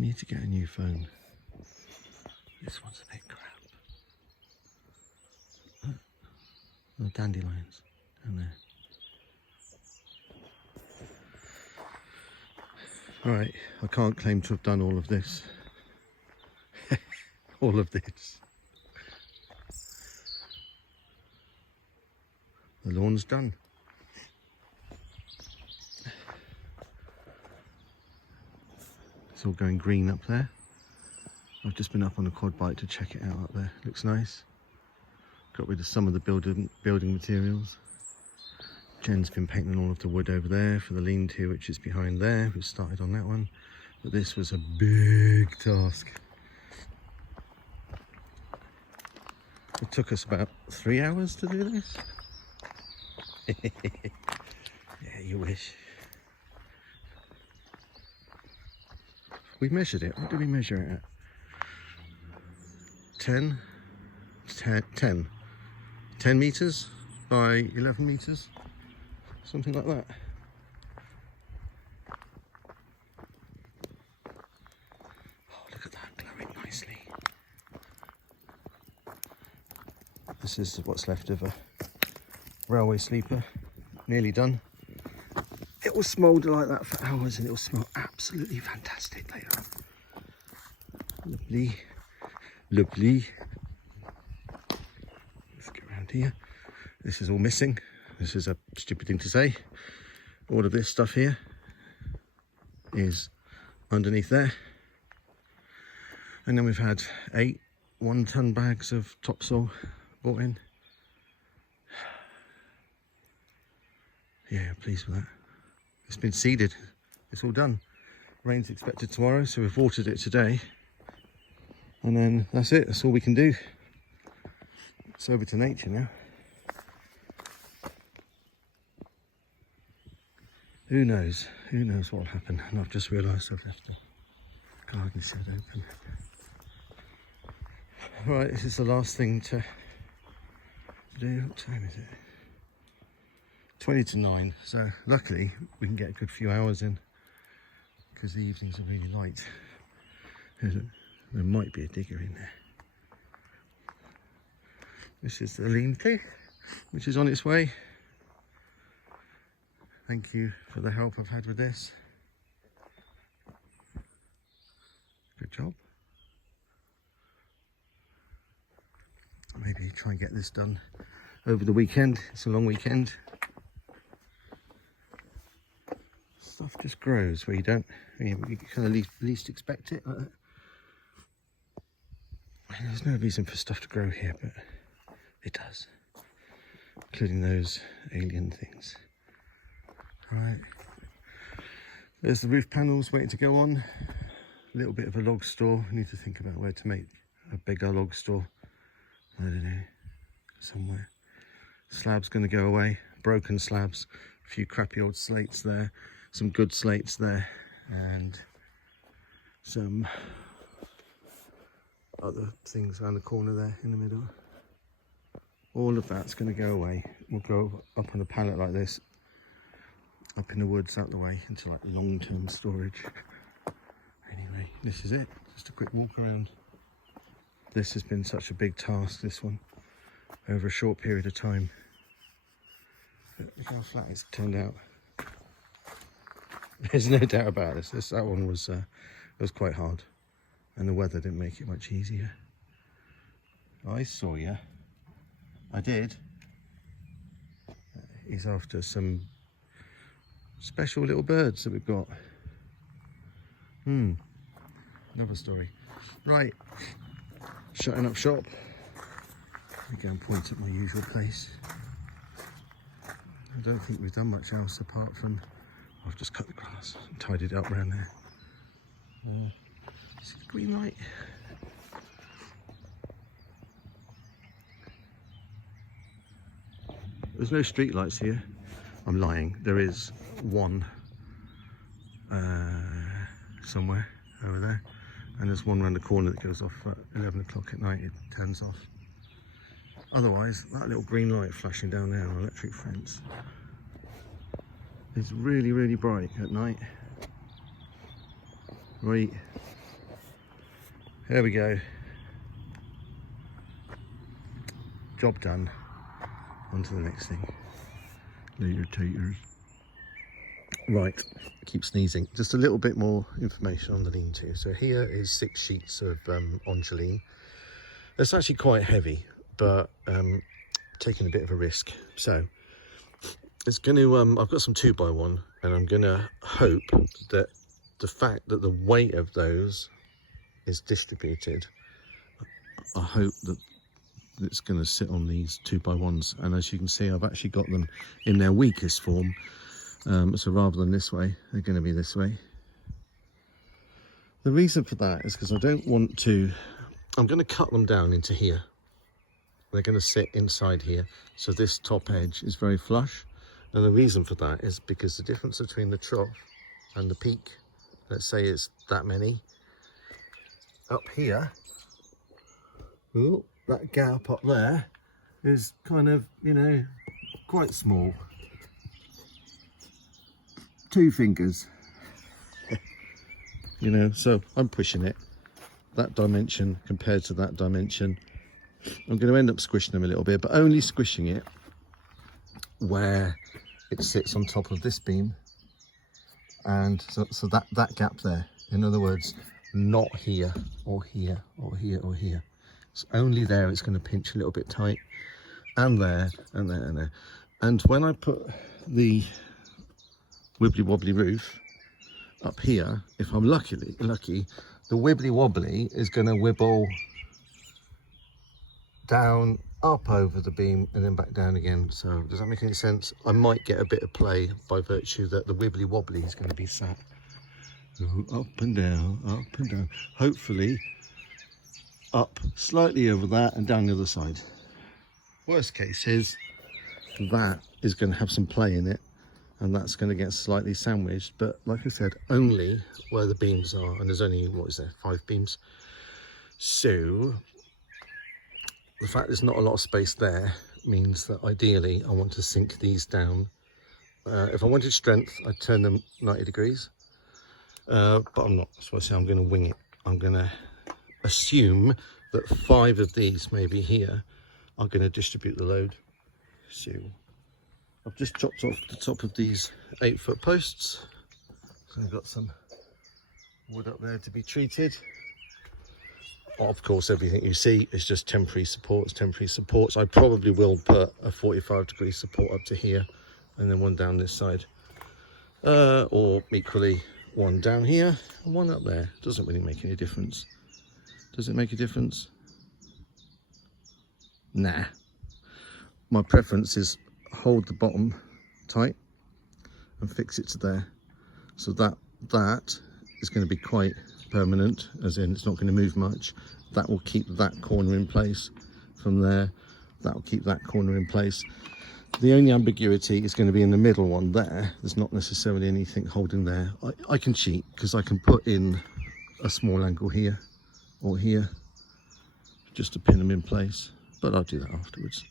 need to get a new phone. This one's a bit crap. The dandelions down there. Right, I can't claim to have done all of this. All of this. The lawn's done. It's all going green up there. I've just been up on a quad bike to check it out up there. Looks nice. Got rid of some of the building materials. Jen's been painting all of the wood over there for the lean-to, which is behind there. We started on that one, but this was a big task. It took us about 3 hours to do this. Yeah, you wish. We measured it. What did we measure it at? 10 meters by 11 meters, something like that. Oh, look at that, glowing nicely. This is what's left of a railway sleeper, nearly done. It will smoulder like that for hours and it will smell absolutely fantastic later on. Lovely, lovely. Let's get around here. This is all missing. This is a stupid thing to say. All of this stuff here is underneath there. And then we've had 8 1-ton bags of topsoil brought in. Yeah, pleased with that. It's been seeded. It's all done. Rain's expected tomorrow, so we've watered it today. And then that's it. That's all we can do. It's over to nature now. Who knows? Who knows what will happen? And I've just realised I've left the garden shed open. Right, this is the last thing to do. What time is it? 20 to 9. So luckily we can get a good few hours in because the evenings are really light. There might be a digger in there. This is the lean-to, which is on its way. Thank you for the help I've had with this. Good job. Maybe try and get this done over the weekend. It's a long weekend. Stuff just grows where you don't, you kind of least expect it. Like that. There's no reason for stuff to grow here, but it does, including those alien things. Right, there's the roof panels waiting to go on. A little bit of a log store. I need to think about where to make a bigger log store. I don't know, somewhere. Slab's going to go away, broken slabs, a few crappy old slates there, some good slates there, and some other things around the corner there in the middle. All of that's going to go away. We'll go up on a pallet like this, up in the woods out the way into like long-term storage. Anyway, this is it. Just a quick walk around. This has been such a big task, this one, over a short period of time. But look how flat it's turned out. There's no doubt about this. That one was quite hard, and the weather didn't make it much easier. I saw you. I did. He's after some special little birds that we've got. Another story. Right, shutting up shop. I go and point at my usual place. I don't think we've done much else apart from I've just cut the grass and tidied it up around there. See the green light? There's no street lights here. I'm lying. There is one somewhere over there, and there's one around the corner that goes off at 11 o'clock at night. It turns off. Otherwise, that little green light flashing down there on an electric fence is really, really bright at night. Right There we go. Job done. On to the next thing. Later, taters. Right, keep sneezing. Just a little bit more information on the lean-to. So here is 6 sheets of Angeline. It's actually quite heavy, but taking a bit of a risk. So it's going to, I've got some 2x1, and I'm going to hope that the fact that the weight of those is distributed, I hope that it's going to sit on these 2x1s. And as you can see, I've actually got them in their weakest form. So rather than this way, they're going to be this way. The reason for that is because I don't want to, I'm going to cut them down into here. They're going to sit inside here. So this top edge is very flush. And the reason for that is because the difference between the trough and the peak, let's say it's that many, up here, ooh, that gap up there is kind of, you know, quite small. 2 fingers. You know, so I'm pushing it. That dimension compared to that dimension. I'm going to end up squishing them a little bit, but only squishing it where it sits on top of this beam. And so that gap there. In other words, not here or here or here or here. It's only there it's going to pinch a little bit tight. And there and there and there. And when I put the wibbly wobbly roof up here, if I'm lucky, the wibbly wobbly is going to wibble down, up over the beam and then back down again. So does that make any sense? I might get a bit of play by virtue that the wibbly wobbly is going to be sat up and down, hopefully up slightly over that and down the other side. Worst case is that is going to have some play in it, and that's going to get slightly sandwiched, but like I said, only where the beams are, and there's only, what is there, 5 beams. So the fact there's not a lot of space there means that ideally I want to sink these down. If I wanted strength, I'd turn them 90 degrees, but I'm not, so I say I'm going to wing it. I'm going to assume that 5 of these, maybe here, are going to distribute the load. So I've just chopped off the top of these 8-foot posts. So I've got some wood up there to be treated. Of course, everything you see is just temporary supports. I probably will put a 45-degree support up to here and then one down this side. Or equally, one down here and one up there. Doesn't really make any difference. Does it make a difference? Nah. My preference is hold the bottom tight and fix it to there, so that is going to be quite permanent, as in it's not going to move much. That will keep that corner in place. From there, that will keep that corner in place. The only ambiguity is going to be in the middle one there. There's not necessarily anything holding there. I can cheat because I can put in a small angle here or here just to pin them in place, but I'll do that afterwards.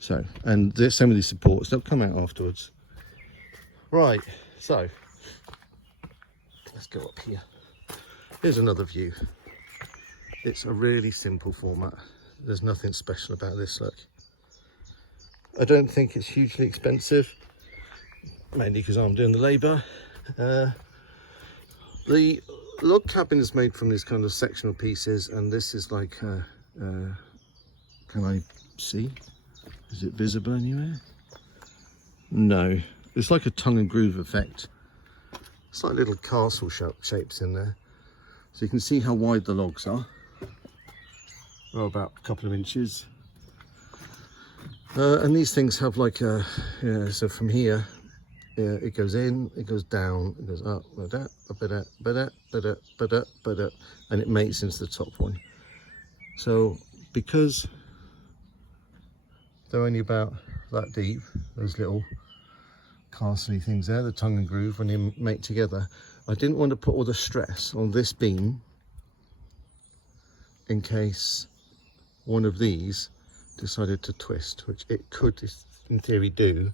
So, and there's some of these supports, they'll come out afterwards. Right, so let's go up here. Here's another view. It's a really simple format. There's nothing special about this, look. I don't think it's hugely expensive, mainly because I'm doing the labour. The log cabin is made from these kind of sectional pieces, and this is like, can I see? Is it visible anywhere? No. It's like a tongue and groove effect. It's like little castle shapes in there. So you can see how wide the logs are. Well, about a couple of inches. And these things have like a, so from here, it goes in, it goes down, it goes up, and it mates into the top one. So because they're only about that deep, those little castle-y things there, the tongue and groove, when they mate together, I didn't want to put all the stress on this beam in case one of these decided to twist, which it could in theory do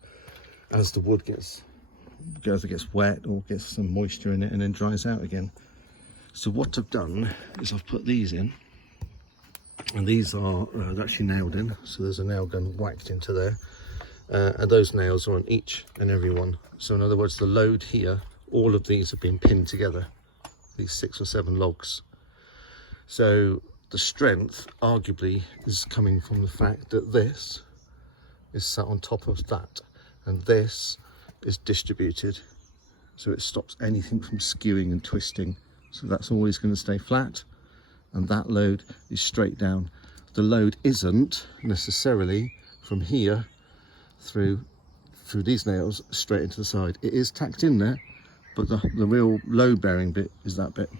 as the wood gets wet or gets some moisture in it and then dries out again. So what I've done is I've put these in, and these are they're actually nailed in, so there's a nail gun whacked into there, and those nails are on each and every one. So in other words, the load here, all of these have been pinned together, these 6 or 7 logs. So the strength arguably is coming from the fact that this is sat on top of that, and this is distributed, so it stops anything from skewing and twisting. So that's always going to stay flat, and that load is straight down. The load isn't necessarily from here through these nails straight into the side. It is tacked in there, but the real load bearing bit is that bit.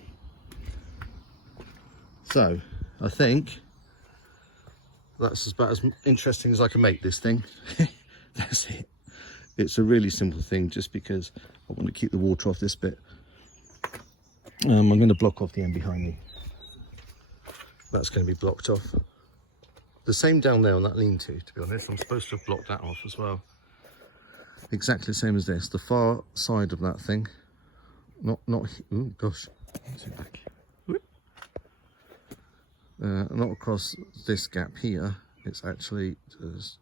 So I think that's about as interesting as I can make this thing. That's it. It's a really simple thing, just because I want to keep the water off this bit. I'm going to block off the end behind me. That's going to be blocked off. The same down there on that lean-to, to be honest. I'm supposed to have blocked that off as well. Exactly the same as this. The far side of that thing. Not, oh gosh. Let's it back. Not across this gap here. It's actually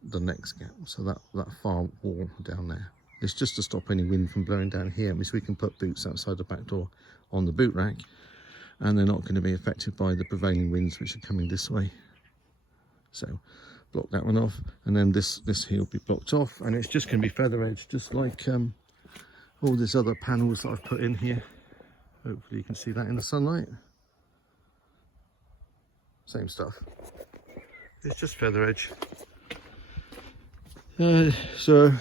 the next gap. So that far wall down there. It's just to stop any wind from blowing down here. So we can put boots outside the back door on the boot rack, and they're not going to be affected by the prevailing winds which are coming this way. So block that one off, and then this here will be blocked off, and it's just going to be feather edge, just like all these other panels that I've put in here. Hopefully you can see that in the sunlight. Same stuff. It's just feather edge. So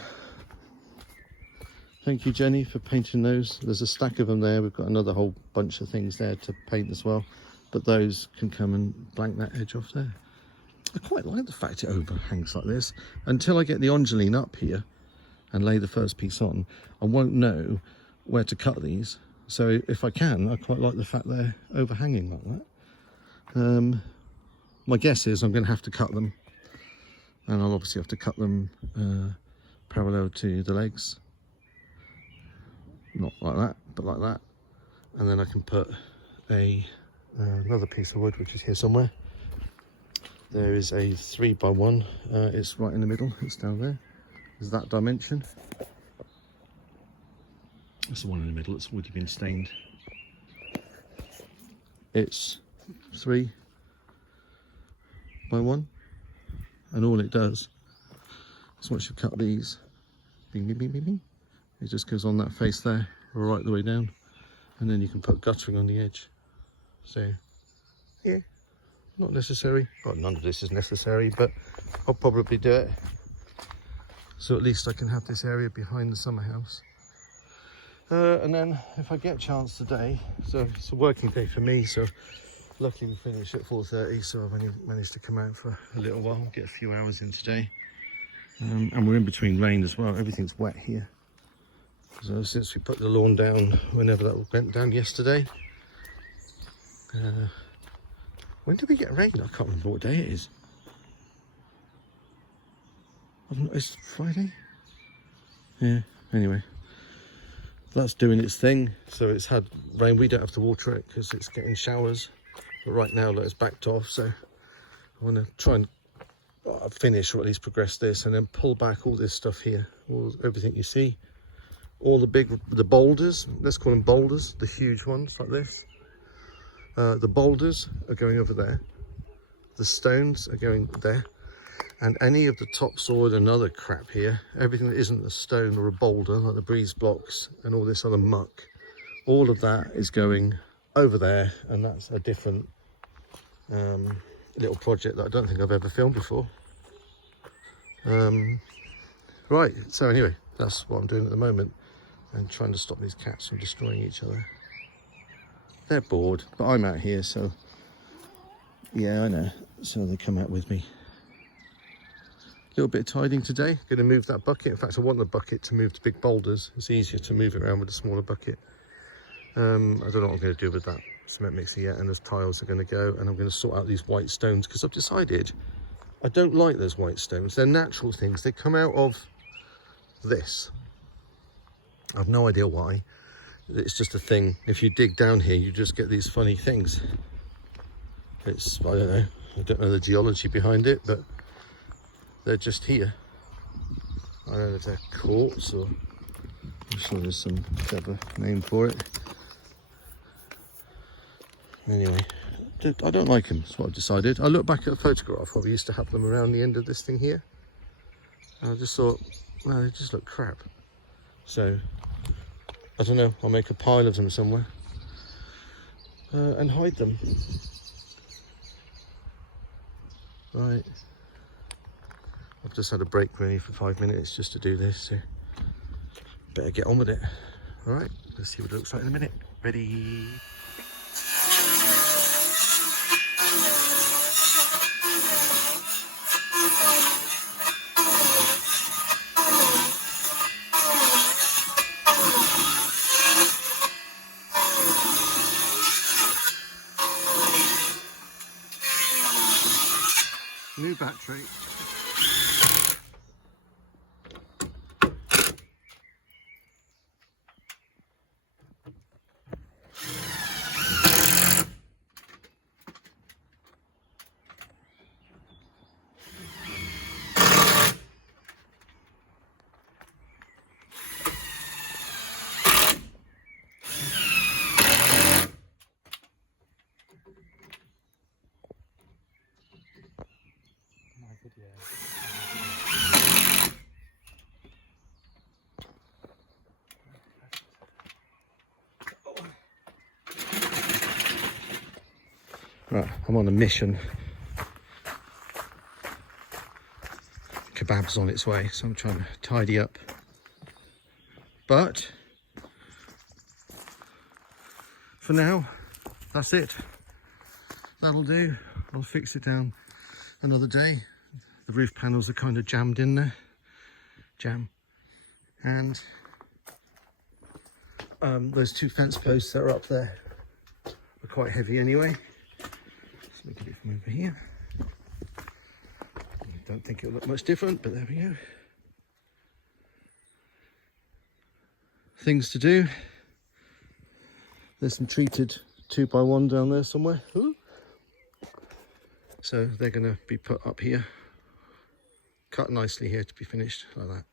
thank you, Jenny, for painting those. There's a stack of them there. We've got another whole bunch of things there to paint as well, but those can come and blank that edge off there. I quite like the fact it overhangs like this. Until I get the Angeline up here and lay the first piece on, I won't know where to cut these. So if I can, I quite like the fact they're overhanging like that. My guess is I'm going to have to cut them, and I'll obviously have to cut them parallel to the legs. Not like that, but like that. And then I can put another piece of wood, which is here somewhere. There is a 3x1. It's right in the middle. It's down there. Is that dimension? It's the one in the middle. It's already been stained. It's 3x1, and all it does is once you cut these, bing, bing, bing, bing, bing, it just goes on that face there, right the way down, and then you can put guttering on the edge. So, yeah, not necessary. Well, none of this is necessary, but I'll probably do it. So at least I can have this area behind the summer house. And then if I get a chance today, so it's a working day for me, so lucky we finish at 4:30, so I've only managed to come out for a little while, get a few hours in today. And we're in between rain as well. Everything's wet here. So since we put the lawn down, whenever that went down yesterday. When did we get rain? I can't remember what day it is. It's Friday? Yeah, anyway. That's doing its thing. So it's had rain. We don't have to water it because it's getting showers. But right now, it's backed off. So I want to try and finish, or at least progress this, and then pull back all this stuff here. Everything you see. All the boulders, let's call them boulders, the huge ones like this. The boulders are going over there. The stones are going there. And any of the topsoil and other crap here, everything that isn't a stone or a boulder, like the breeze blocks and all this other muck, all of that is going over there, and that's a different little project that I don't think I've ever filmed before. Right, so anyway, that's what I'm doing at the moment, and trying to stop these cats from destroying each other. They're bored, but I'm out here, so yeah, I know. So they come out with me. A little bit of tidying today. Going to move that bucket. In fact, I want the bucket to move to big boulders. It's easier to move it around with a smaller bucket. I don't know what I'm going to do with that cement mixer yet, and those tiles are going to go, and I'm going to sort out these white stones, because I've decided I don't like those white stones. They're natural things. They come out of this. I've no idea why. It's just a thing. If you dig down here, you just get these funny things. It's, I don't know the geology behind it, but they're just here. I don't know if they're quartz or, I'm sure there's some clever name for it. Anyway, I don't like them, that's what I've decided. I looked back at a photograph where we used to have them around the end of this thing here. And I just thought, well, they just look crap. So, I don't know, I'll make a pile of them somewhere and hide them. Right. I've just had a break really for 5 minutes just to do this, so better get on with it. Alright, let's see what it looks like in a minute. Ready? New battery. Right, I'm on a mission. Kebab's on its way, so I'm trying to tidy up. But for now, that's it. That'll do. I'll fix it down another day. The roof panels are kind of jammed in there. Jam. And those two fence posts that are up there are quite heavy anyway. So look at it from over here. I don't think it'll look much different, but there we go. Things to do. There's some treated 2x1 down there somewhere. Ooh. So they're going to be put up here. Cut nicely here to be finished like that.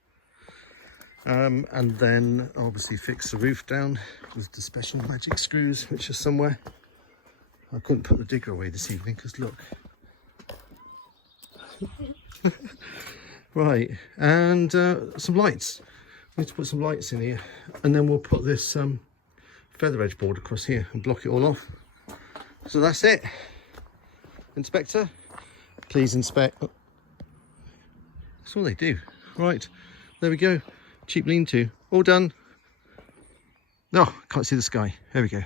And then obviously fix the roof down with the special magic screws, which are somewhere. I couldn't put the digger away this evening because look. Right, and some lights. We need to put some lights in here, and then we'll put this feather edge board across here and block it all off. So that's it. Inspector, please inspect. Oh. That's all they do. Right, there we go. Cheap lean-to. All done. Oh, can't see the sky. There we go.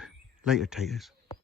Later, taters.